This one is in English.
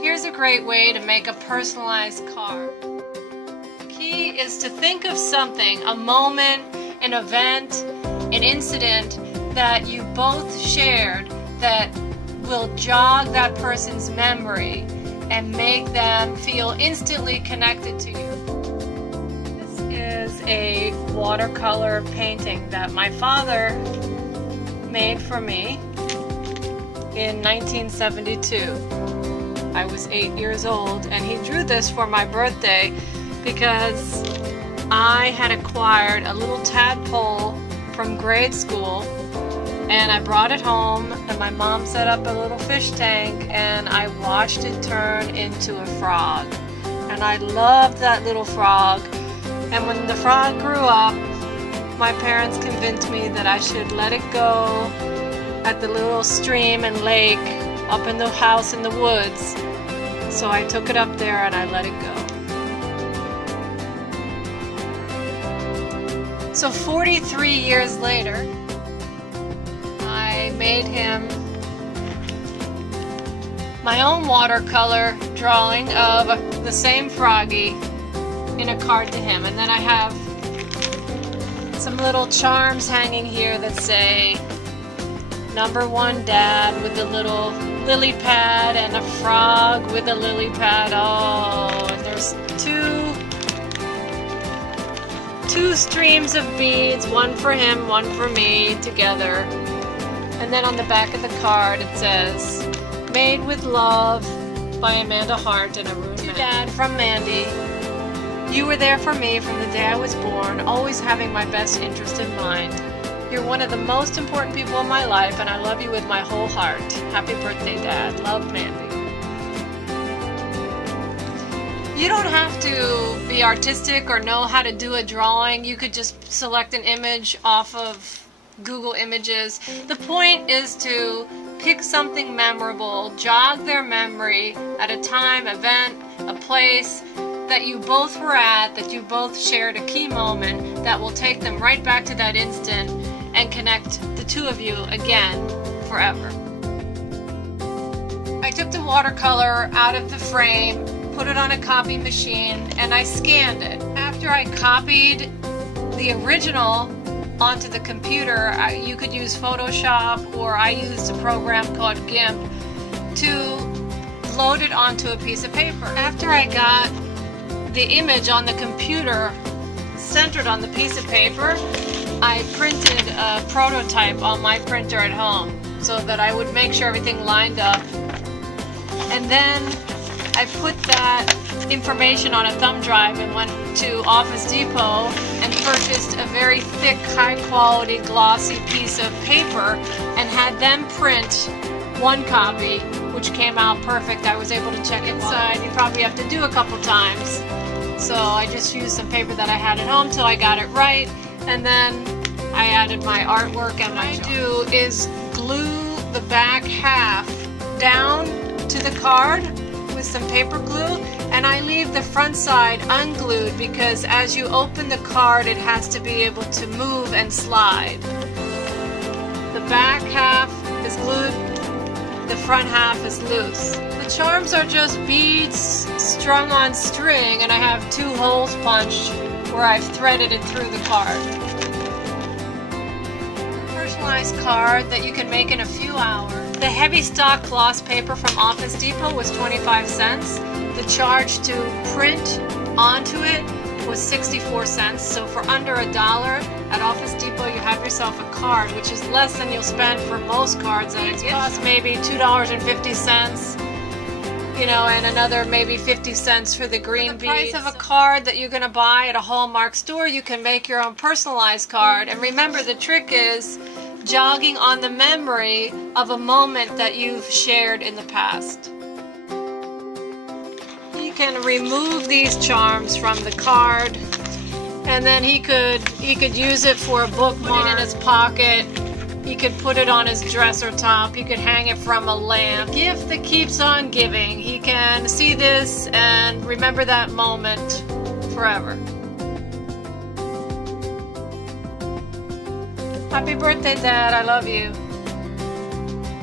Here's a great way to make a personalized card. The key is to think of something, a moment, an event, an incident that you both shared that will jog that person's memory and make them feel instantly connected to you. This is a watercolor painting that my father made for me in 1972. I was 8 years old, and he drew this for my birthday because I had acquired a little tadpole from grade school, and I brought it home, and my mom set up a little fish tank, and I watched it turn into a frog. And I loved that little frog. And when the frog grew up, my parents convinced me that I should let it go at the little stream and lake up in the house in the woods. So I took it up there and I let it go. So 43 years later, I made him my own watercolor drawing of the same froggy in a card to him. And then I have some little charms hanging here that say #1 Dad with a little lily pad and a frog with a lily pad. Oh, and there's two streams of beads, one for him, one for me, together. And then on the back of the card it says, "Made with love by Amanda Hart and Arun." To Dad from Mandy. You were there for me from the day I was born, always having my best interest in mind. You're one of the most important people in my life, and I love you with my whole heart. Happy birthday, Dad. Love, Mandy. You don't have to be artistic or know how to do a drawing. You could just select an image off of Google Images. The point is to pick something memorable, jog their memory at a time, event, a place that you both were at, that you both shared a key moment that will take them right back to that instant and connect the two of you again forever. I took the watercolor out of the frame, put it on a copy machine, and I scanned it. After I copied the original onto the computer, you could use Photoshop, or I used a program called GIMP to load it onto a piece of paper. After I got the image on the computer centered on the piece of paper, I printed a prototype on my printer at home so that I would make sure everything lined up. And then I put that information on a thumb drive and went to Office Depot and purchased a very thick, high quality, glossy piece of paper and had them print one copy, which came out perfect. I was able to check inside. You probably have to do a couple times. So I just used some paper that I had at home till I got it right, and then I added my artwork. And what I do is glue the back half down to the card with some paper glue, and I leave the front side unglued because as you open the card it has to be able to move and slide. The back half is glued, the front half is loose. The charms are just beads strung on string, and I have 2 holes punched where I've threaded it through the card. A personalized card that you can make in a few hours. The heavy stock gloss paper from Office Depot was 25 cents. The charge to print onto it was 64 cents. So for under $1 at Office Depot, you have yourself a card, which is less than you'll spend for most cards. And it costs maybe $2.50. You know, and another maybe 50 cents for the green beads. The price of a card that you're going to buy at a Hallmark store, you can make your own personalized card. And remember, the trick is jogging on the memory of a moment that you've shared in the past. You can remove these charms from the card, and then he could use it for a bookmark, put it in his pocket. He could put it on his dresser top. He could hang it from a lamp. Gift that keeps on giving. He can see this and remember that moment forever. Happy birthday, Dad. I love you.